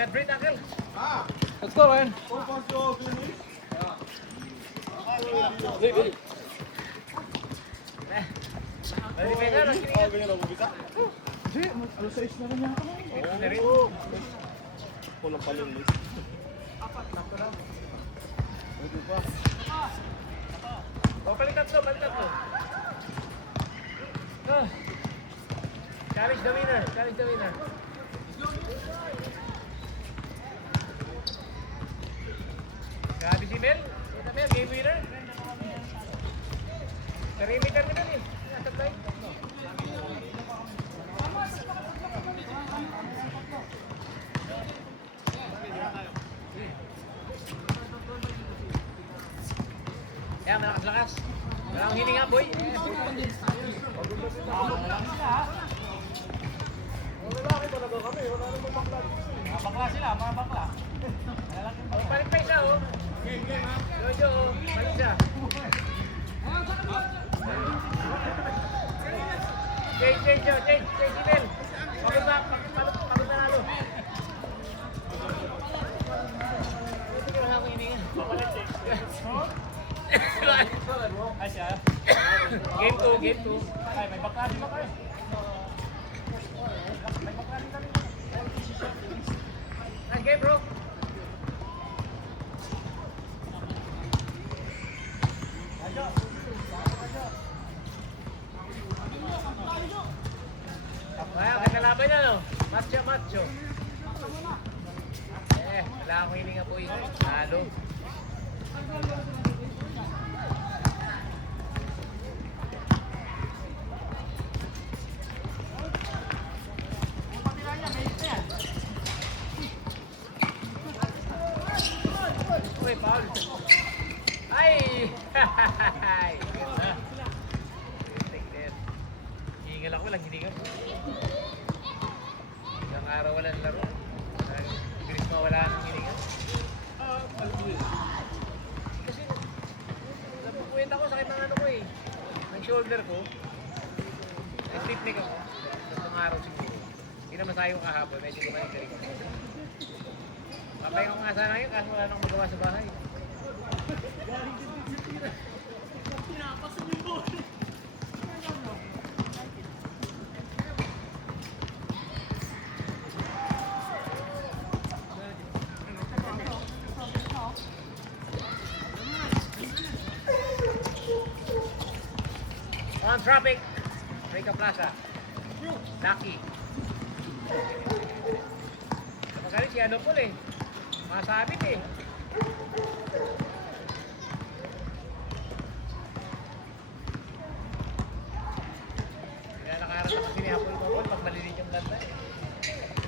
Kaya break tackle. Let's go, man. Balik pa ito, nagkilingan. Hindi, alas 6 na rin yata. Na rin. Kulang pa yung Balik tatlo, balik tatlo. Challenge the winner, challenge the winner. Grabe si Mel. Ito Mel, game winner. Perimeter ka na eh. Nasa play. Kaya malakas-lakas. Wala akong hininga, boy. Bakla sila, mga bakla. Balik pa isa, oh. Jojo, oh. Balik siya. Change, Mel. Pagod na lalo. Hindi ko wala akong hininga. Ay siya. Game 2. Ay, may bakla din ako eh. May bakla din kami. Nice game, bro. Kaya, kagalaban niya, no? Macho. Wala akong hininga po yun. Halo. Uy, foul. Ay! Hihingal ako, walang hininga. Ilang araw walang laro. Bilis mawala ng hininga. Kasi, napupuwet ako, sakit ng ano ko eh. Ng shoulder ko. Nag-stiffneck ako. Tatlong araw siguro. Hindi naman tayo kahapon, medyo gumaling-galing ako. Papahinga ko nga sana yun, kaso wala nang magawa sa bahay. On traffic, Rica Plaza, Lucky. Magaling si ano po eh. Masabit eh. Kaya nakaharap ako sinihapon ko po pag malilit yung ganda eh.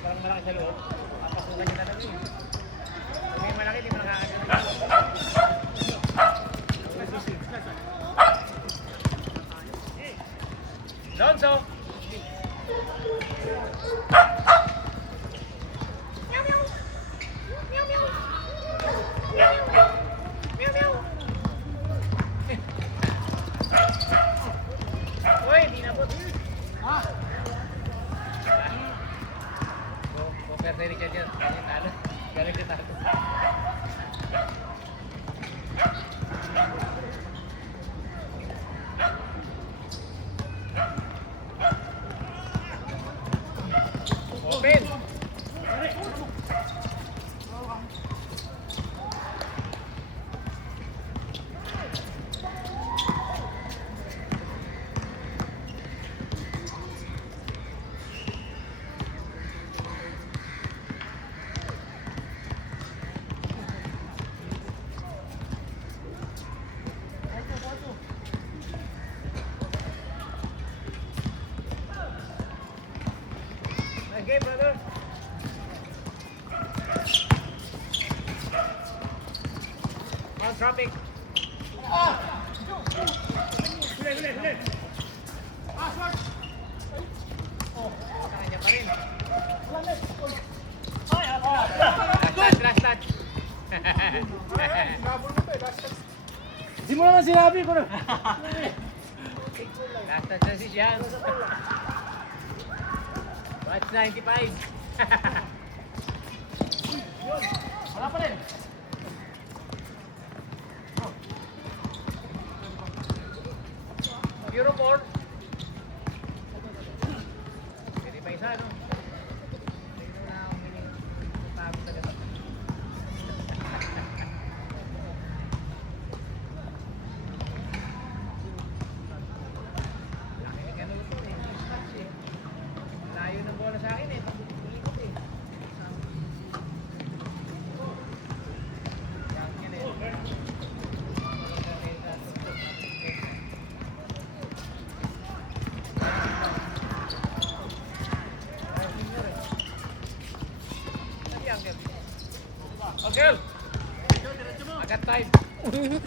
Parang malaki sa loob. Papasukan niya talaga eh. Kung may malaki, di mo nakakagano. Lonzo! Uy, di nabot. Compare sa Richard yan. Galing ka talo. Open! Okay, brother. On traffic. Kanya pa rin. Last touch. Hindi mo naman sinabi ko na. Last touch na si Sean. Watch 95. Wala pa rin. Euro 4. Pwede pa isa, no? Tingnan na ako tago sa gatas. Nakinig ano ito eh. Layo ng bola sa akin eh. Ikot eh. Yan eh. Uncle! I got time.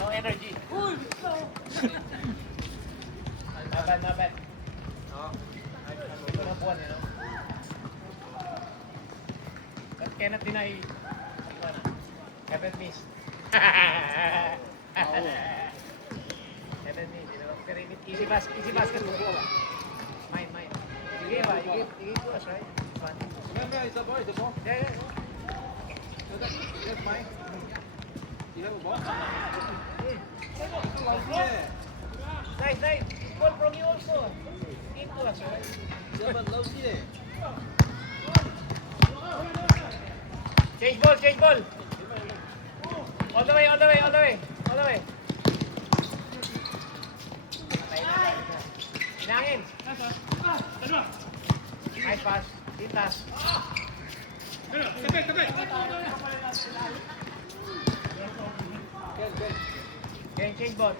No energy. Not bad, not bad. Ito na buwan, you know? That cannot deny. Haven't missed. Haven't missed, you know? Pero easy basket. Mine. You gave to us, right? Fun. Remember, it's a boy, the ball. Yeah. Yes, mine. You have a ball? Nice. Ball from you also. Give to us, right? Yeah, but low see there. Change ball. All the way. Inangin. Nice pass. Tintas. Change ball.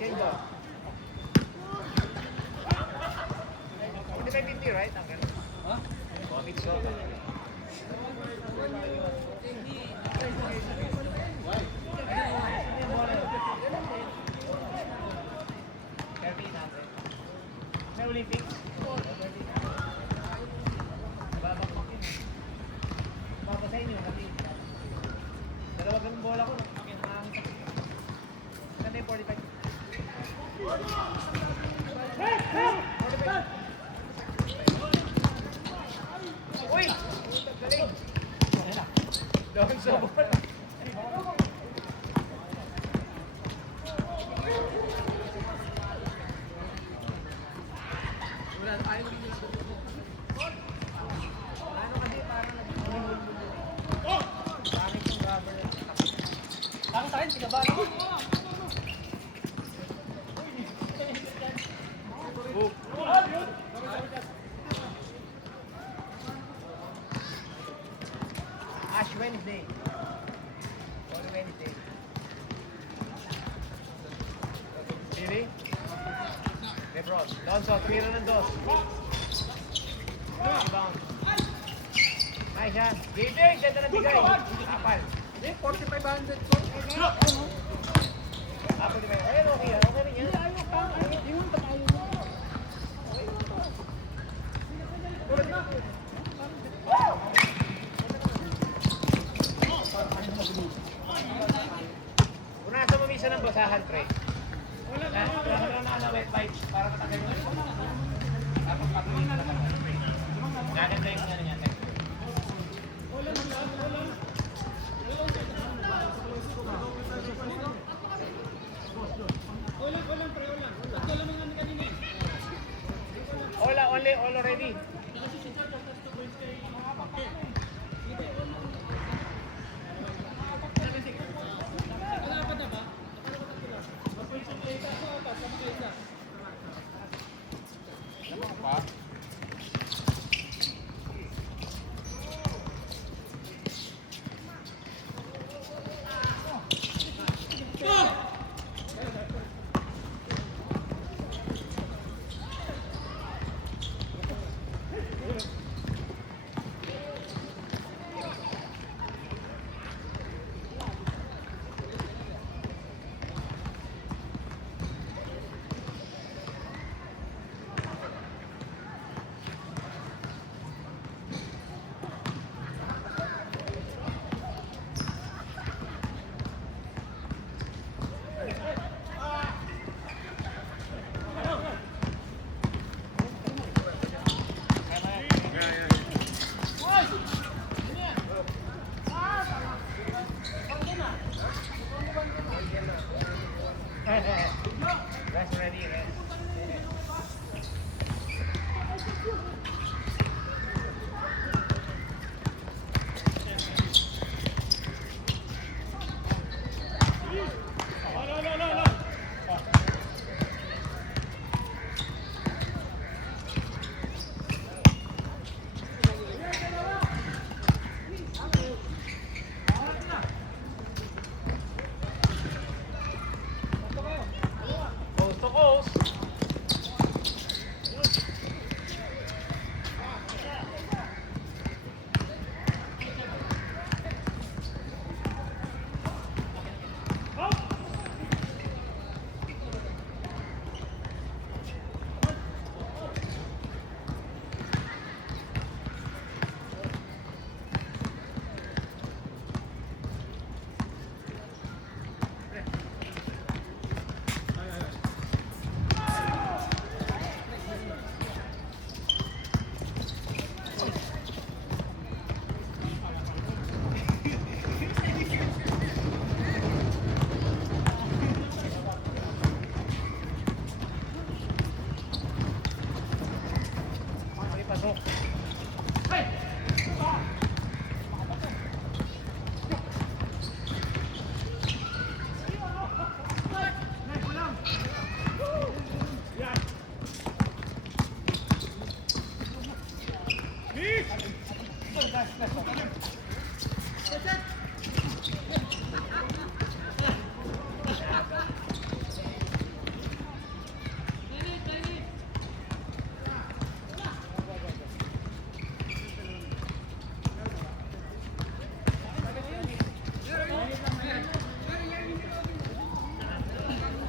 50, right? Huh? Oh, mid so. May Olympics. Baba sa inyo. Dalawa ganun bola ko. Ganda yung 45. 45. Uy! Galing! Doon sa bola. Parang sa akin, sinabahan ako. Ash Wednesday. Holy Wednesday. Really? Lebron. Lonzo, tumira ng dos. Rebound. Nice yan. Giving, ganda ng bigay. Kapal. Hindi, 4,500 ko. Kapal di ba? Ayun, okay yan. Okay rin yan. Punasan mo minsan ng basahan, pre. Wala na wet pipes para matagal mo. Tapos patuloy na lang. Gaganda yung ano niya. All already.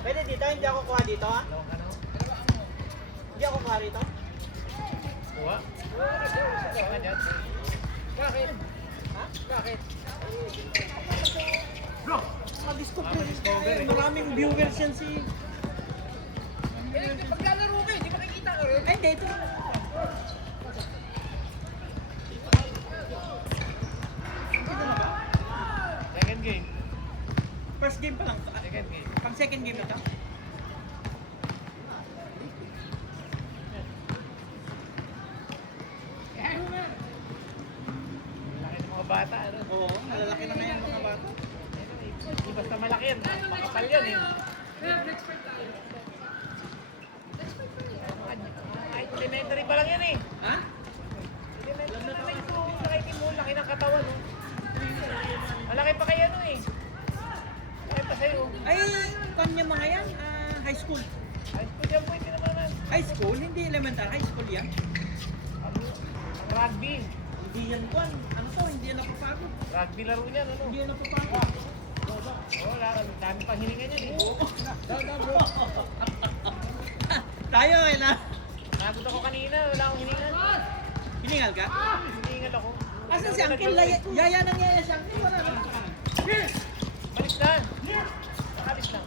Pwede dito, hindi ako kuha dito ha? Dalawang ano? Hindi ako kuha rito. Kuha? Kuha dyan. Bakit? Ha? Bakit? Bro, ma-discover Ma-discover eh. Maraming viewers yan si... Eh, paglalaro ka eh, di makikita ka rin. Ay, hindi, ito. Second game. First game pa lang. Second game. Pang second game ito. Laki ng mga bata, ano? Oo, malalaki na ngayon mga bata. Hindi basta malaki yan. Makapal yan eh. Kahit elementary pa lang yan eh. Ha? Elementary na lang ito. Laki mo, laki ng katawan. Oh. Malaki pa kaya ano eh. Malaki pa sa'yo. Ay, kanya mga yan, high school. High school yan po, hindi naman. High school, hindi elemental, high school yan. Ang rugby. Hindi yan kwan. Ano to, hindi yan napapagod. Rugby laro niyan, ano? Hindi yan napapagod. Oo, dami pang hiningan yan eh. Tayo eh na. Nagot ako kanina, wala akong hiningan. Hiningal ka? Hiningal ako. Asan si Uncle? Yaya nang yaya si Uncle. Wala na. Balik na. Nakalis lang.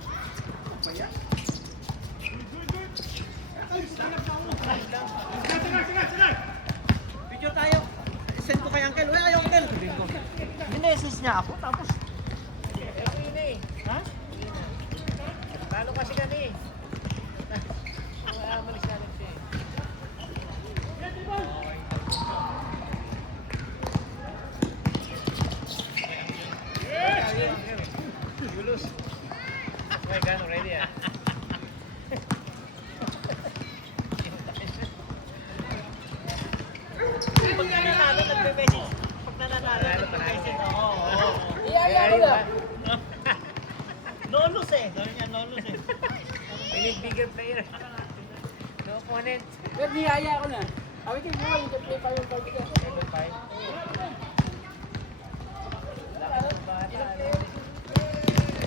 Video tayo. Send ko kay Uncle. Wala kayo Uncle. Binesis niya ako tapos. Pero yun eh. Ha? Talo kasi kami eh. Malis namin siya eh. Julos. Okay, gano, ready ah. Pag nananalo, nagbe-message. Pag nananalo, nagbe-message. Oo, oo. Iyaya ko na. Nolos eh. Gano'n yan, nolos eh. We need bigger player. No opponent. Pero niyaya ko na. Sabi ko, buhay, play pa yung pagbigas. Level 5.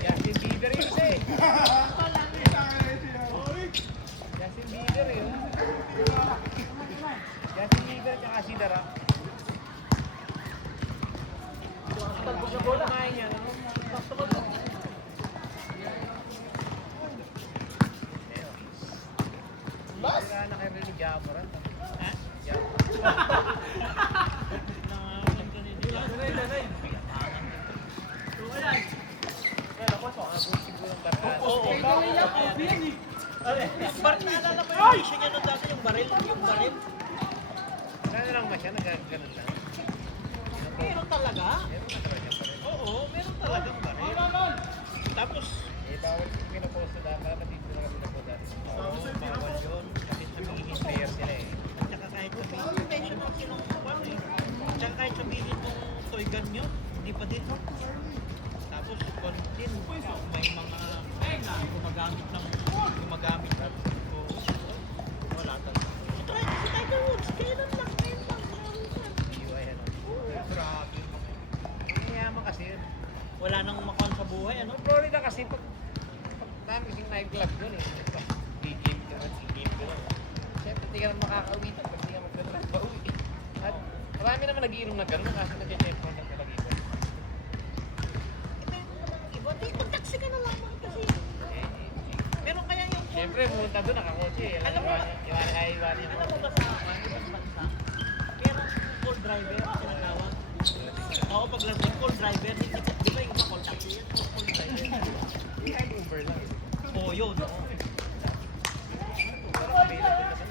Justin Bieber yun eh. Justin Bieber yun. Justin Bieber tsaka si Dara. Talbog na bola. Kumain yan. Wala na kayo rin ni Jamoran. Ha? Bart, naalala ko yung mission niya nung dati, yung baril. Wala na lang ba siya? Nagaganon lang. Meron talaga? Meron na talaga pa rin. Oo, meron talagang baril. Tapos, Eh, bawal yung pinaposto dati. Dito na kami nagpo dati. bawal yun. Kasi namingin player sila eh. At saka kahit sabihin, mention mo sinong kuwan eh. At saka kahit sabihin mong toy gun nyo, hindi pa din. Tapos, kung din, may mga gumagamit ng wala talaga. Si Tiger Woods, kailan lang. DUI ano. Grabe. Mayaman kasi yun. Wala nang makuha sa buhay, ano? Ang Florida kasi pag dami kasing nightclub doon eh. B-game ka rin, C-game ka rin. Siyempre, hindi ka naman makakauwi ito pag hindi ka magdadrive pa uwi. At marami naman nagiinom na gano'n kasi nag-checkpoint ang talagitan. Iba, di, mag-taxi ka na lamang kasi. Meron kaya yung Siyempre, pumunta doon, nakakotse eh. Alam mo, Iwani mo. alam mo ba sa ibang bansa, merong call driver sinatawag. Oo, pag lasing call driver, hindi ko, di ba yung iba call taxi yan? Call driver. Kahit Uber lang eh. Oo, yun. Oo. Parang available naman.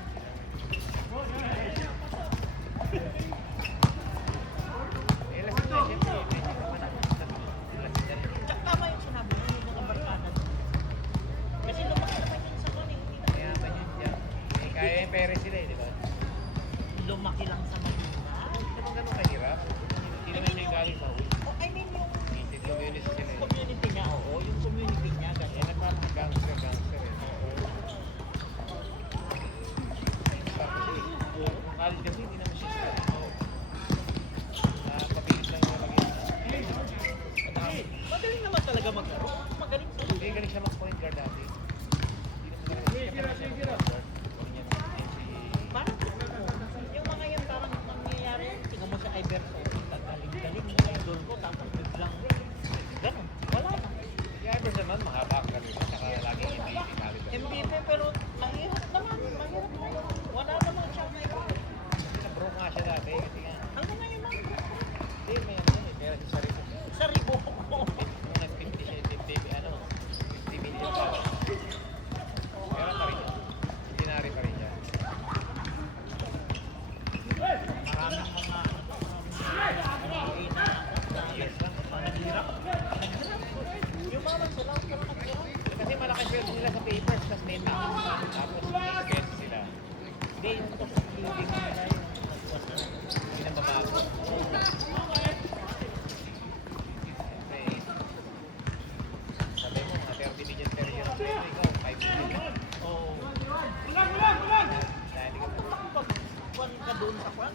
Juan.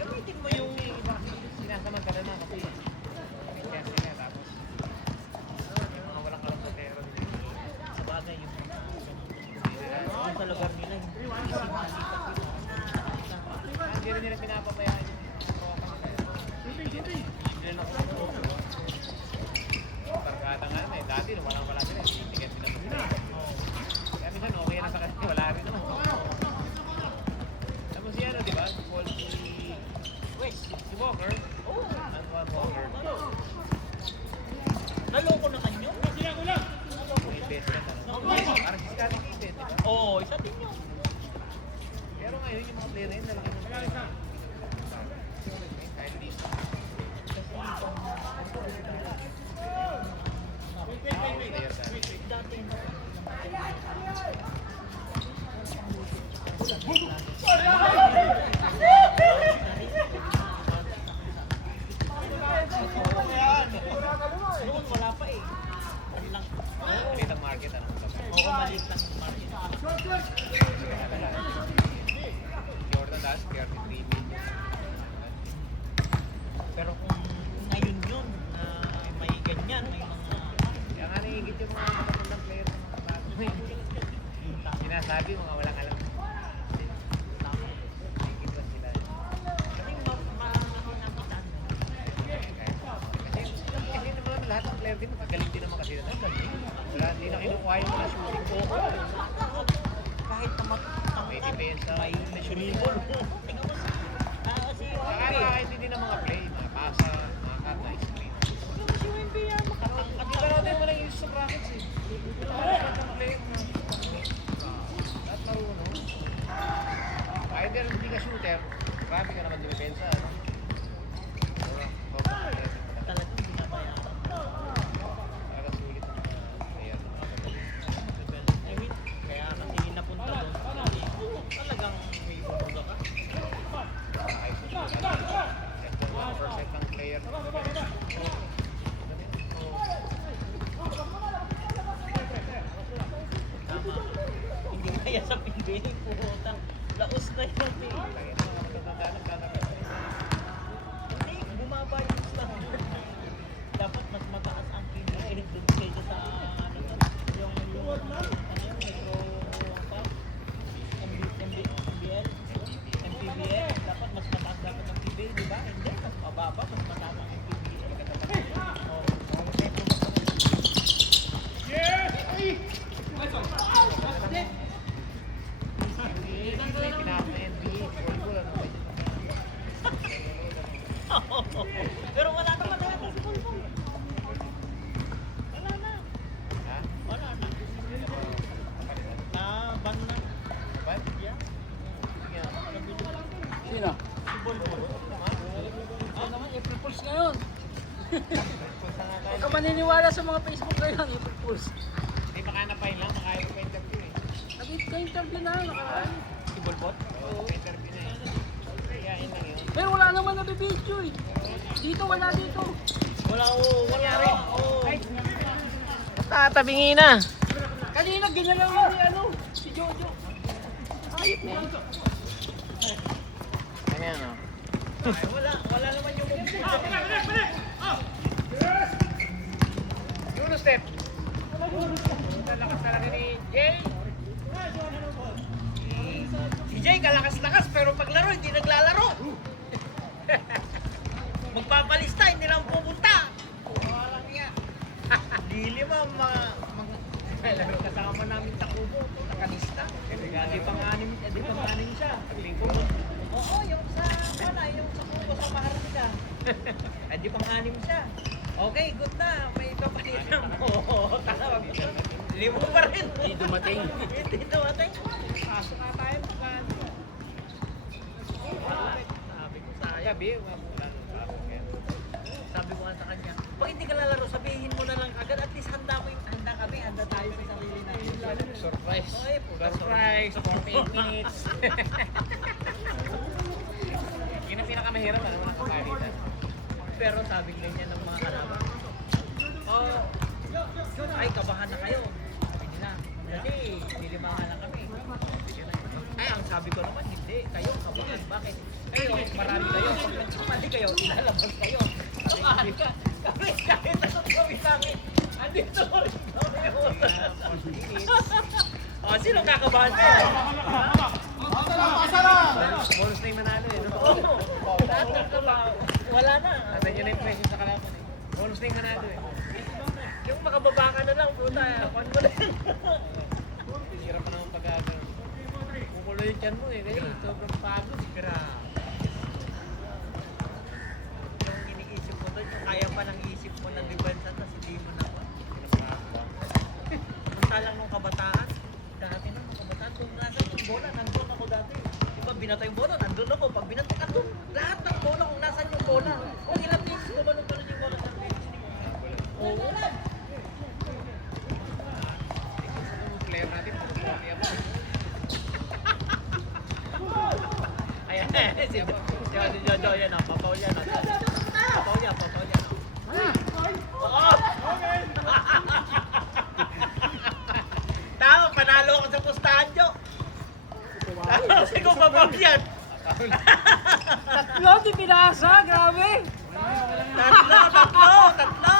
Gamitin mo yung... Sinasamantala na kasi may chance nila tapos yung mga walang kalam sa pero Sa bagay yung mga sa lugar nila. hindi rin nila pinapabayaan yung tropa nila. Hindi rin ako targada nga naman eh. Dati nung walang wala sila, hindi kaya pinapabayaan. Kaya minsan okay na sa kanila, wala rin naman. Tapos si ano, di ba? Si Paul, si Walker. Antoine Walker. Naloko na kanyo? May best friend ano. Parang si Scottie Pippen, di ba? Oo, isa din yun. Pero ngayon yung mga player na yun, nalaki ng player. Kahit dito. Player dati. Dati noon wala pa eh. Lang. Maliit ang market, ano? Oo, maliit lang yung market. Jordan last 33 million. Pero kung ngayon yun, may ganyan, may mga... Kaya nga nahigit yung mga magandang player ng mga bago. Sinasabi, mga walang alam. Nahigit ba sila? Kasi maanakitan. Kasi naman lahat ng player din, magaling din naman kasi na wala, hindi na kinukuha yung mga shooting ko. Kahit May depensa. may measurable. Tingnan mo kasi Saka nakakaintindi ng mga play, mga pasa, mga cut, na screen. si Wemby yan, makatangkat. Hindi ka natin mo lang use sa brackets eh. Lahat ng play, lahat marunong. Either hindi ka shooter, grabe ka naman dumipensa. Talagang binabayaran. Talaga sulit ang mga player. I mean, kaya kasi napunta doon. Talagang may bumuga ka. Ay, susunod. Perfect ang player. Tama. Hindi kaya sa PBA, putang. Laos na yun eh. Hindi, bumaba yung standard. Dapat mas mataas ang PBA dun kaysa sa ano to, yung metro pa, MBL, MPBL. Dapat mas mataas dapat ang PBA, di ba? Hindi, mas mababa, mas mataas ang PBA. Oh. Pero wala naman na yan. Wala na. Wala na. Na-ban na. Yeah. Sino? Ano naman, April Fools na yun. Huwag ka maniniwala sa mga Facebook ngayon, April Fools. Hindi baka na-file lang, makaya pa interview eh. Nag-interview na, nakaraan. Si Bolbot? Oo, interview na eh. Kaya yun lang yun. Pero wala naman nabibidyo eh. Dito, wala dito. Wala o. Wala rin. Tatabingi na. Kanina, ginalaw yun ni ano, si Jojo. Ayop na yun. Ano yan o? Wala naman yung Yuno step. Lakas talaga ni Jay. Si Jay kalakas-lakas pero paglaro hindi naglalaro. Magpapalista hindi lang pupunta. Walang nga. Dili laro kasama namin Takubo, nakalista. Di pang-anim siya. Oo, yung sa Kubo sa Maharlika. Di pang-anim siya. Okay, good na. May papalitan mo. Tawag. Limo pa rin. Hindi dumating. Hindi dumating. Pasok na tayo pagka. Sabi ko sa'yo. Gabi, wala nang pasok yan. Sabi ko nga sa kanya, pag hindi ka lalaro, sabihin mo na lang agad. At least handa tayo sa sarili natin. Surprise. Oy, puta, Surprise. 48 minutes. Yun ang pinakamahirap, ano mga kapalitan. Pero sabi ganyan ng mga kalaban. Oh, ay kabahan na kayo. Sabi nila, kasi nilimangan lang kami. Ay, ang sabi ko naman, hindi. Hindi, kayo, kabahan. Bakit? Kayo, marami kayo. Pag nagkamali kayo, ilalabas kayo. Kamahal ka. Kami, kahit ano kami sa akin. Andito ko rin kami. O, sino kakabahan kayo? Bonus na yung manalo eh. No? Oo. Lahat ng kabahan. Wala na. Nasa inyo na yung presyo sa kalaban eh. Bonus na yung manalo eh. Yung makababa ka na lang, puta. Kung mo na yun. Hirap pa naman pag-agano. Kumulo yung tiyan mo eh. Kasi sobrang pagod. Grabe. Yung iniisip mo doon, yung kaya pa ng isip mo na depensa, tapos hindi mo na pa. Samantalang nung kabataan, dati nung kabataan, kung nasa yung bola, nandun ako dati. Di ba, binata yung bola, nandun ako. Pag binata ka doon, lahat ng bola, kung nasan yung bola. Kung ilang teams, gumanon pa rin yung bola sa teams. Oo. Player natin, kaya pa. Ayan, si Jojo, yan o, papaw yan o. Papaw yan, papaw yan o. Oo! Tama, panalo ako sa pustahan, Jo. Kasi kung papaw yan. Tatlo, di pinasa, grabe. Tatlo.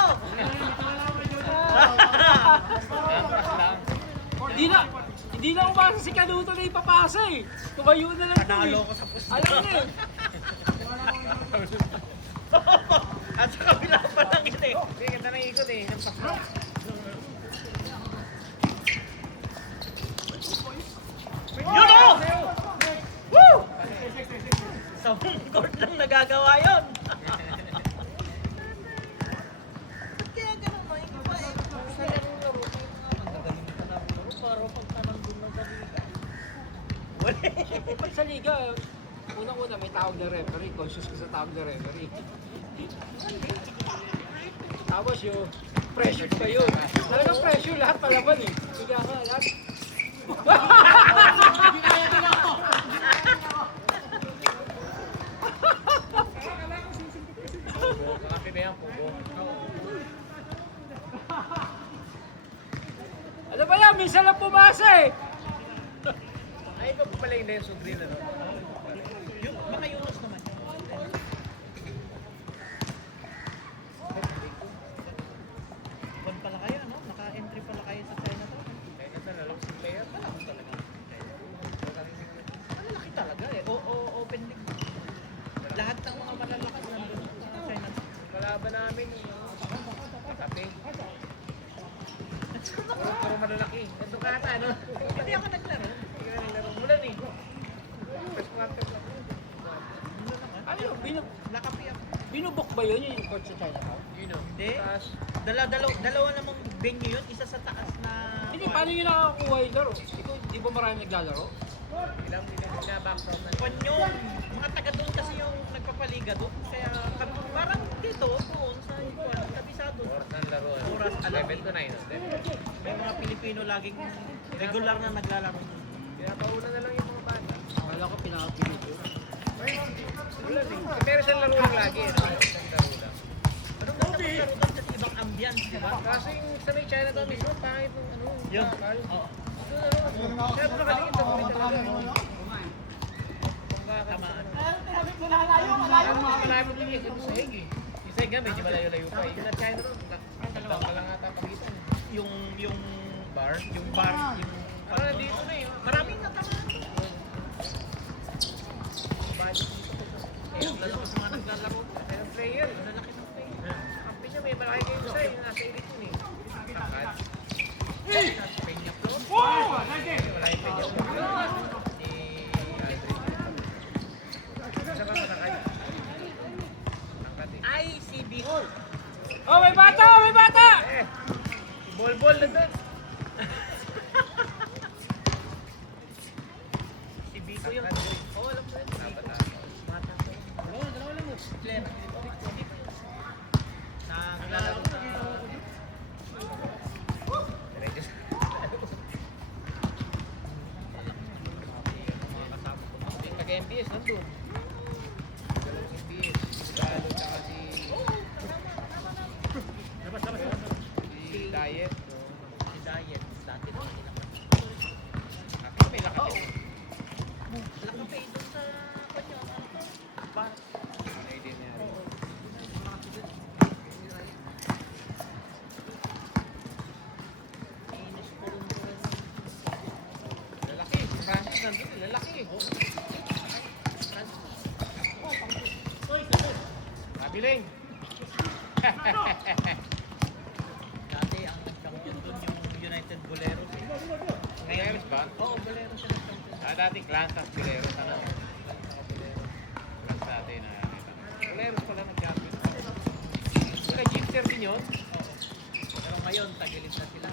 Hindi na umasa si Kanuto na ipapasa eh. Tumayo na lang to Panalo eh. ko sa pustahan. Alam na eh. At sa kabila pa lang yun eh. Hindi, ganda ng ikot eh. Ng pasok. Yun o! Woo! Sa home court lang nagagawa yun. Ba't kaya ganun mo? Hindi pa eh. Magaling ka na bro. Para pagtanong doon ng sa liga. Wala. Pag sa liga, unang-una may tawag na referee. Conscious ka sa tawag na referee. Tapos yung pressure pa yun. Talagang pressure lahat palaban eh. Liga ka lahat. Kalaki ba yan, Pugo? Ano ba yan? Minsan lang pumasa eh. Ay, iba pa pala yung Lenso Green, ano? Yung mga Yunus naman. Buwan pala kayo, no? Naka-entry pala kayo sa Chinatown. Kaya nasa lalaki si player. Malaki talaga. Malalaki talaga eh. Open league. Lahat ng mga malalakas nandun sa Chinatown. Kalaban namin, kape. Puro malalaki. Ito kata, ano? Hindi ako naglaro. Hindi ka na naglaro. Mulan eh. First quarter lang. Ano yun? Nakapi ako. Binubok ba yun yung court sa Chinatown? You know. Hindi. Taas. Dalawa namang venue yun. Isa sa taas na... Hindi, paano nyo nakakakuha yung laro? Ikaw, di ba marami naglalaro? Ilang background na. Kwan yun. Mga taga doon kasi yung nagpapaliga doon. Kaya parang dito, doon sa Iguan, kabisado. Oras ng laro. ano? Oras, alam. 7 to 9. May mga Pilipino laging regular na naglalaro. Kaya pauna na lang yung mga bata. Akala ko pinakapilit yun. Mulan eh. Pero sa laro lang lagi eh. Isang laro lang. Anong ganda maglaro doon kasi ibang ambience, di ba? Kaso yung sa may Chinatown mismo, pangit yung ano. Yun. bakal. Oo. Doon ano. Kaya nakalingin sa mga talaga. Tamaan. Malayo malayo din eh. Ito sa hig eh. Yung sa hig nga medyo malayo-layo pa eh. Yung sa Chinatown, dalawa ka lang ata pagitan. Yung Bar? yung bar, yung Ah, dito na eh. maraming natamaan. Budget dito. Eh, ang lalakas mga naglalaro. Pero player. Ang lalaki ng play. Kampi niya may malaki kayo sa yung nasa elite yun eh. Takad. Peña Flor. Wala yung pwede yung si Aldrin. Isa pa matakad. Takad eh. Ay, si Bihol. Oh, may bata! May bata! Eh! Bol-bol na doon. Si Biko yun. Oo, alam ko yun. Bata. Bata ko. Dalawa lang mo. Player. Naglalaro sa... Diretso sa- mga kasama ko. Yung taga-MBS nandun. Dalawang MBS. Lalo tsaka si... Labas. Si Diet. Si Diet. Dati na. Ako may lakas eh. Lakapay doon Biling. Dati ang nag-champion doon yung United Boleros. Ngayon ba? Oo, Boleros siya nag-champion. Dati class at Bileros. Ano? Class dati na. Bileros pala nag-champion. Sila Gipster din yun? Oo. Pero ngayon, tagilid na sila.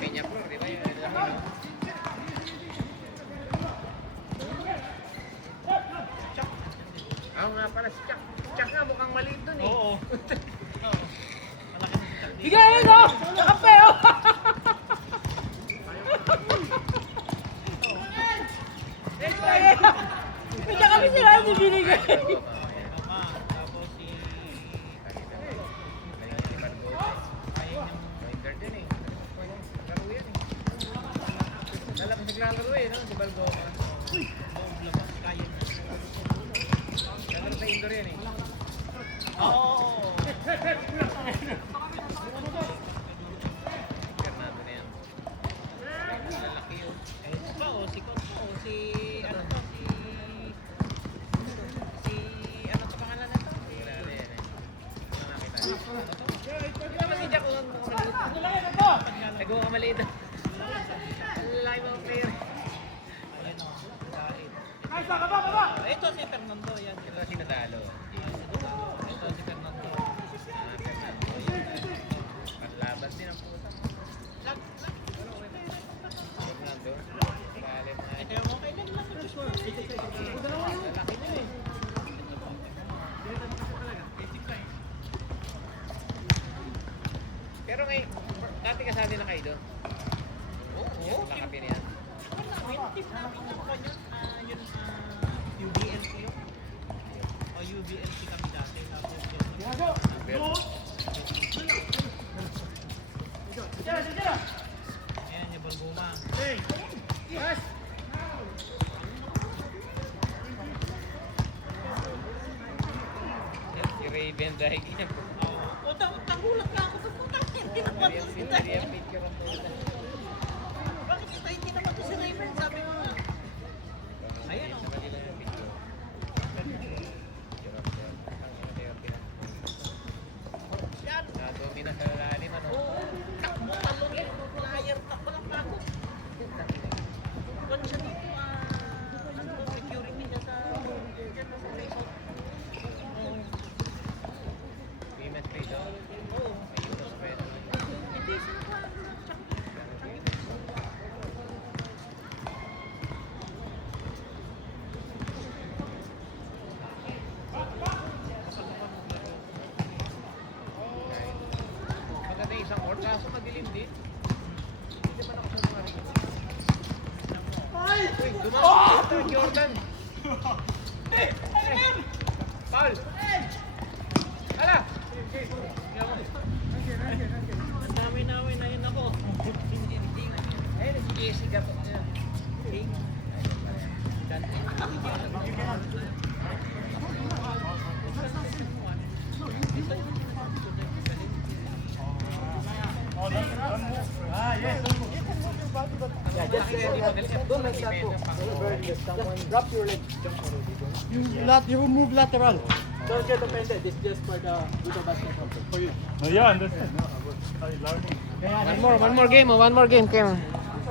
Peña Flor, di ba yun? Oo nga pala, si Chuck. Si Chuck nga mukhang maliit dun eh. Oo. Oo. Malaki na siya. Bigay yun oh! Kape oh! Bigyan kami sila hindi binigay. Tama. Tapos si... Pointer din eh. Laro yan eh. Naglalaro eh, no? Si Balboa. labas kaya niya. Naglalaro sa indoor yan eh. Oo. Karnado na yan. Lalaki yun. Eh, pa o si Coach po, si ano to, si ano to pangalan nito? Wala na yan eh. Ano nakita? Hindi naman si Jack kung maliit. Nagawa ka maliit. Lalaki mga player. Ayun o, dahil. Ito si Fernando, yan. Ito si Nadalo. Ito si Fernando. Panlaban din ang puta. Fernando. Galit na. Ito yung mga kailan lang. Lalaki na eh. Pero ngayon, dati kasali na kayo doon. Oo. Nakapi na yan. Team namin yung pa yun, UBLC yun. O UBLC kami dati. Tapos yun. Ayan yung Balgoma. Si Raven dahil yan. O, tangulat na ako sa putang. Hindi naman Hindi to yan sila. hindi yan picture ang puta. Bakit kita hindi naman to si Raven? Sabi ko nga. Ayan o. Sa kanila yung picture. Picture of the- ang ina tayo, pina- Yan. Nadomina sa lalim, ano? Oo. Takbo, talon. Flyer. Takbo ng bago. Doon siya dito. Ano ba, security niya sa... Diyan na sa resort. Oo. Famous place, oh. Oo. May Yunus pa yun. Hindi siya Maganda yung isang court, kaso madilim din. Hindi naman ako sa mga rin. Uy, dumaan ito, Jordan. Paul! Hala! Naway na yun ako. Ayun, si Jessica po. Drop your leg. You move lateral. Don't get offended. It's just for the basketball. For you. Yeah, understand. I learning. One more game, Kim.